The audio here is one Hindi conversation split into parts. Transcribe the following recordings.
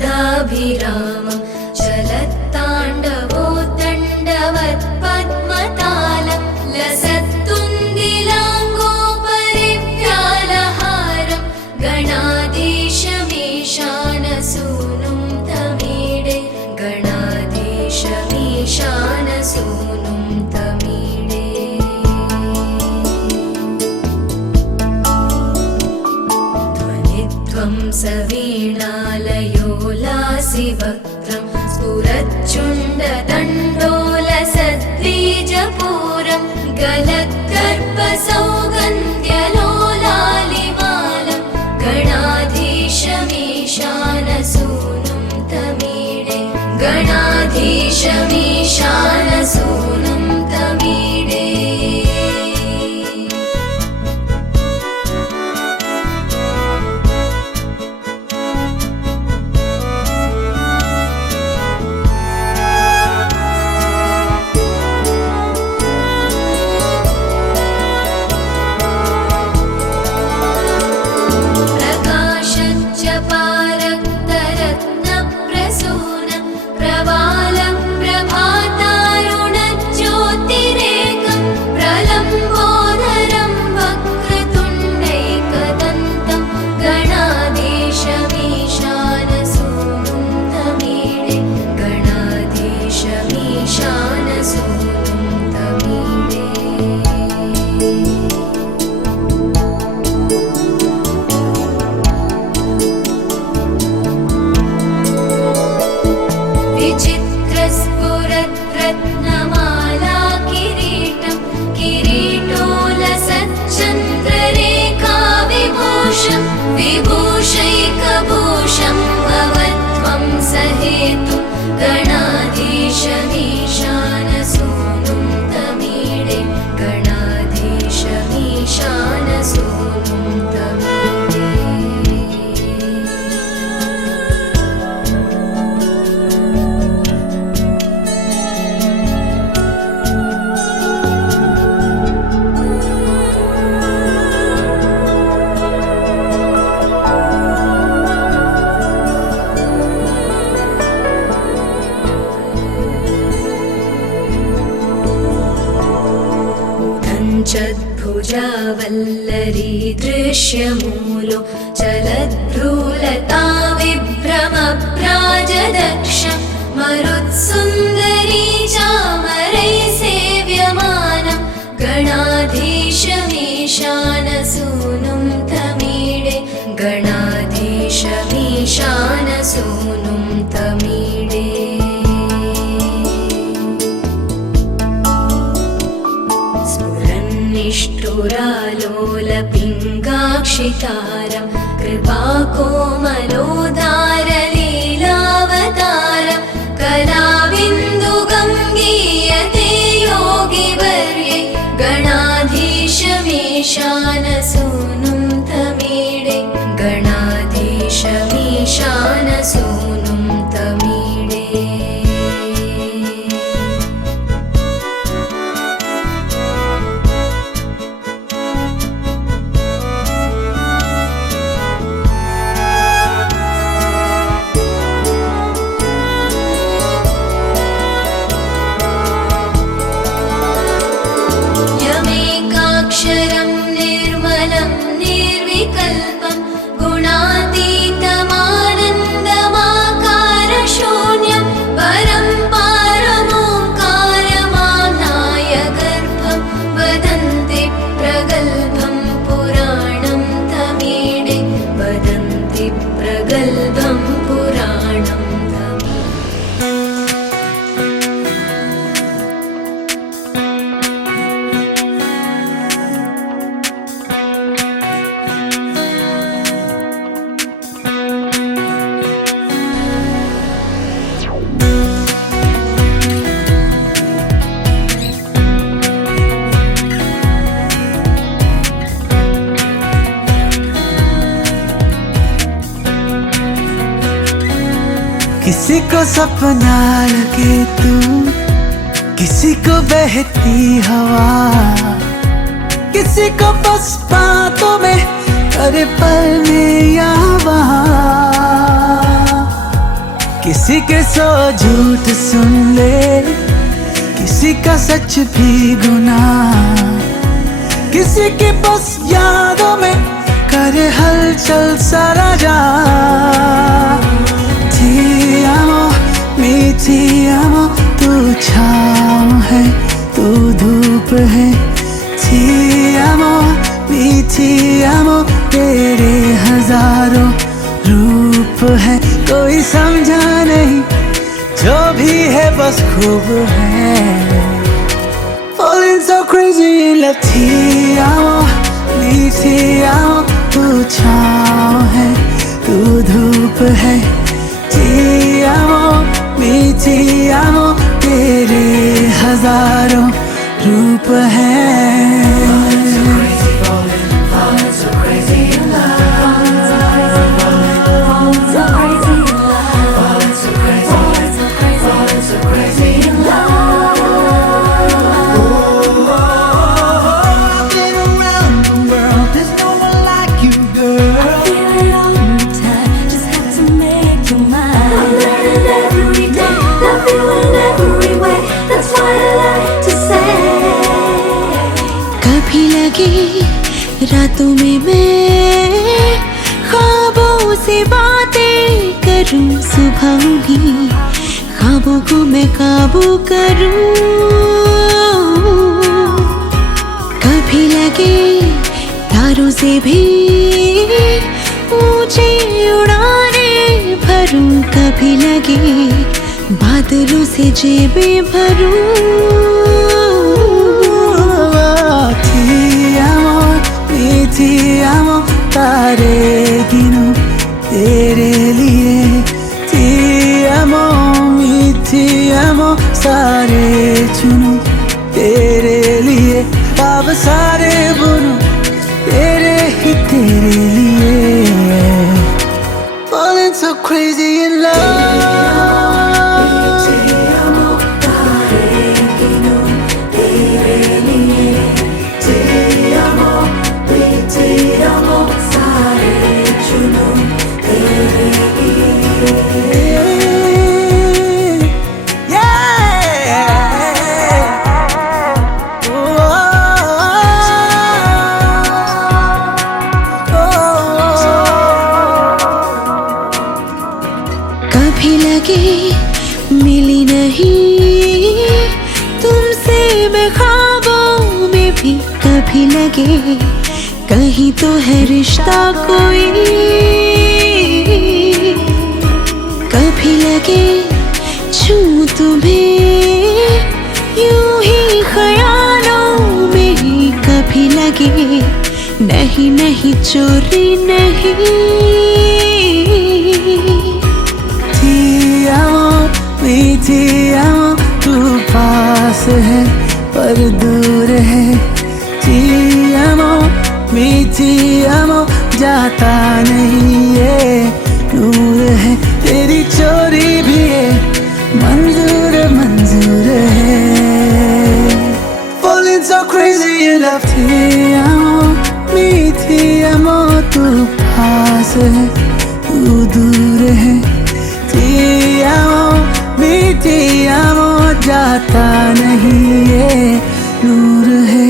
रणक्षुद्रघण्टानिनादाभिरामं चलत्ताण्डवोत्तण्डवत्पद्मतालं लसत्तुन्दिलाङ्गोपरिव्यालहारं गणाधीशमीशानसूनुं तमीडे गणाधीशमीशानसूनुं तमीडे ध्वनित्वं सवीणालयोलासिवक्त्रं स्फुरच्चुण्डदण्डोलसद्बीजपूरं गलत्कर्पसौगन्ध्यलोलालिमालं गणाधीशमीशानसूनुं तमीडे गणाधीशमीशानसूनुं तमीडे पारक्तरत्नप्रसूनं प्रवालं प्रभातारुणज्योतिरेकं प्रलम्बोदरं वक्रतुण्डैकदन्तं गणाधीशमीशानसूनुं तमीडे गणाधीशमीशानसूनुं तमीडे विचित्रस्फुरद्रत्नमाला किरीटं किरीटोलसच्चन्द्ररेखाविभूषं विभूषैकभूषं भवत्वं सहेतुं गणाधीशमीशानसूनुं तमीडे गणाधीशमीशानसूनुं तमीडे चद्भुजावल्लरी दृश्यमूलो चलद्भ्रूलता विभ्रमभ्राजदक्षं मरुत्सुन्दरी चामरैः सेव्यमानं गणाधीशमीशानसूनुं तमीडे गणाधीशमीशानसूनुं तमीडे निष्ठुरालोलपिङ्गाक्षितारं कृपाकोमलोदारलीलावतारं कलाबिन्दुगं गीयते योगिवर्ये गणाधीशमीशानसूनुं तमीडे गणाधीशमीशानसूनुं तमीडे यमेकाक्षरं निर्मलं निर्विकल्पं गुणातीतमानन्दमाकारशून्यं परं पारमोङ्कारमाम्नाय गर्भं वदन्ति प्रगल्भं पुराणं तमीडे वदन्ति प्रगल्भं पुराणं किसी को सपना लगे तू किसी को बहती हवा, किसी को बस बातों में, अरे पल में या वहाँ। किसी के सौ झूठ सुन ले, किसी का सच भी गुनाह, किसी के बस यादों में कर हलचल सारा जहां। Ti amo, mi ti amo, तू छाँव है, तू धूप है। Ti amo, mi ti amo, तेरे हजारों रूप है। कोई समझा नहीं, जो भी है बस खूब है। Falling so crazy in love। Ti amo, mi ti amo, तू छाँव है, तू धूप है। Ti amo, mi ti amo, तेरे हजारों रूप हैं। कभी लगे रातों में मैं ख्वाबों से बातें करूं, सुबह भी ख्वाबों को मैं काबू करूं। कभी लगे तारों से भी ऊंची उड़ाने भरूं, कभी लगे बादलों से जेबें भरूं। Ti amo, तारे गिनूं तेरे लिए। Ti amo, ti amo, सारे चुनूं तेरे लिए। पाप सारे बुनूं तेरे ही तेरे लिए। Falling so crazy in love। कभी लगे मिली नहीं तुमसे मैं ख्वाबों में भी, कभी लगे कहीं तो है रिश्ता कोई, कभी लगे छूं तुम्हें यूं ही ख्यालों में ही, कभी लगे नहीं नहीं चोरी नहीं। Ti amo, तू पास है पर दूर है। Ti amo, mi ti amo, जाता नहीं ये नूर है। तेरी चोरी भी है मंजूर मंजूर है। Falling so crazy in love। Ti amo, mi ti amo, तू पास है तू दूर है। Ti amo, mi ti amo, जाता नहीं ये नूर है।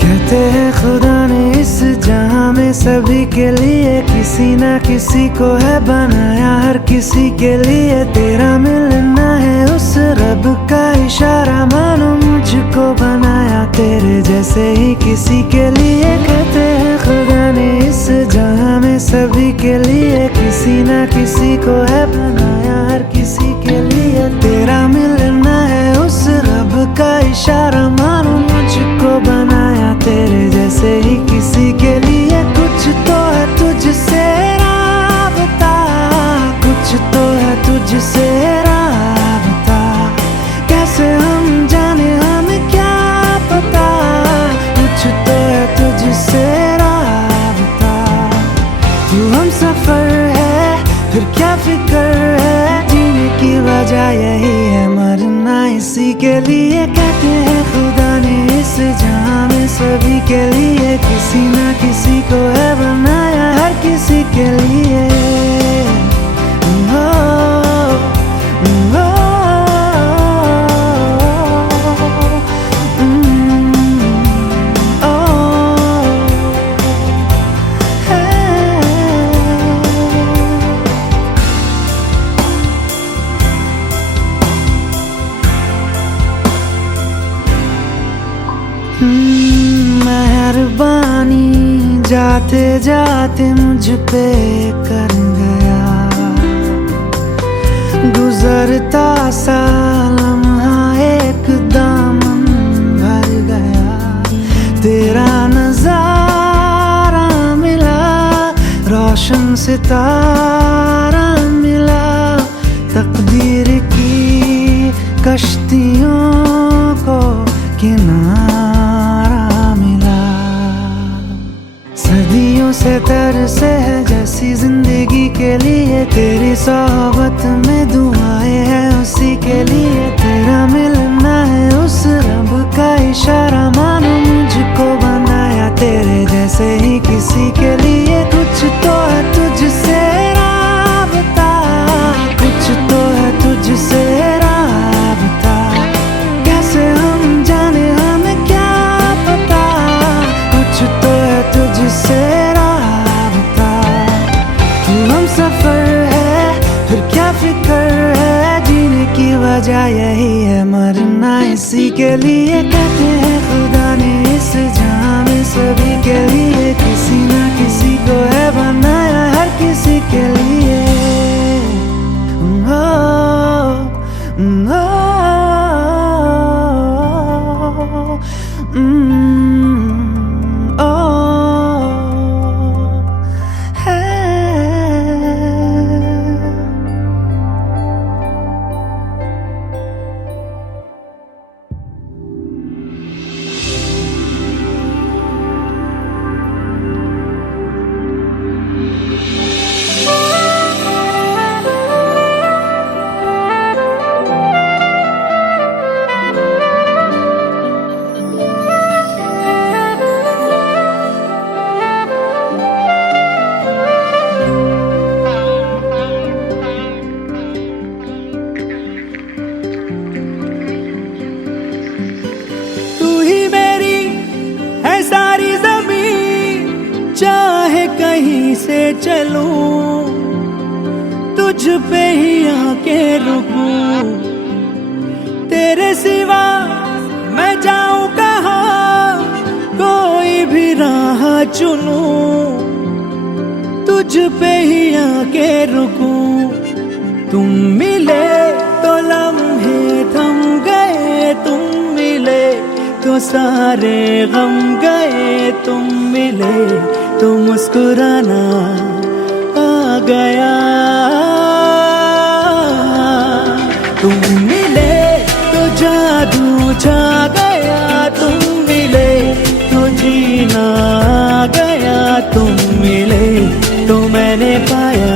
कहते हैं खुदा ने इस जहां में सभी के लिए, किसी ना किसी को है बनाया, हर किसी के लिए तेरा मिलना है उस रब का इशारा। मानो मुझको बनाया तेरे जैसे ही किसी के लिए, कहते हैं खुदा ने इस जहां में सभी के लिए, किसी ना किसी को है बनाया, हर किसी के लिए तेरा मिलना है उस रब का इशारा। मानो मुझको बनाया तेरे जैसे ही किसी के लिए, कुछ तो है तुझसे राबता, कुछ तो है तुझसे राबता, कैसे हम जाने हमें क्या पता, कुछ तो है तुझसे राबता। तू हम सफर है फिर क्या फिक्र है, जीने की वजह यही है मरना इसी के लिए, कहते हैं खुदा ने इस जहां में सभी के लिए, किसी ना किसी को है बनाया, हर किसी के लिए। मेहरबानी जाते जाते मुझ पे कर गया, गुजरता सा लम्हा एक दामन भर गया, तेरा नजारा मिला, रोशन सितारा मिला, तकदीर की कश्तियों को किनारा मिला। सदियों से तरसे है जैसी जिंदगी के लिए, तेरी सोहबत में दुआएं हैं उसी के लिए, तेरा मिलना है उस रब का इशारा। मानो मुझको बनाया तेरे जैसे ही किसी के लिए, कुछ तो है तुझसे राबता, कुछ तो है तुझसे राबता, कैसे हम जाने हमें क्या पता, कुछ तो है तुझसे राबता। तू हम सफर है फिर क्या फिक्र है, जीने की वजह यही है मरना इसी के लिए, कहते हैं खुदा ने इस जहां में सभी के लिए, किसी ना किसी को है बनाया, हर किसी के लिए। चाहे कहीं से चलूं, तुझ पे ही आके रुकूं, तेरे सिवा मैं जाऊं कहाँ, कोई भी राह चुनूं, तुझ पे ही आके रुकूं। तुम मिले तो लम्हे थम गए, तुम मिले तो सारे गम गए, तुम मिले तो मुस्कुराना आ गया, तुम मिले तो जादू छा गया, तुम मिले तो जीना आ गया, तुम मिले तो मैंने पाया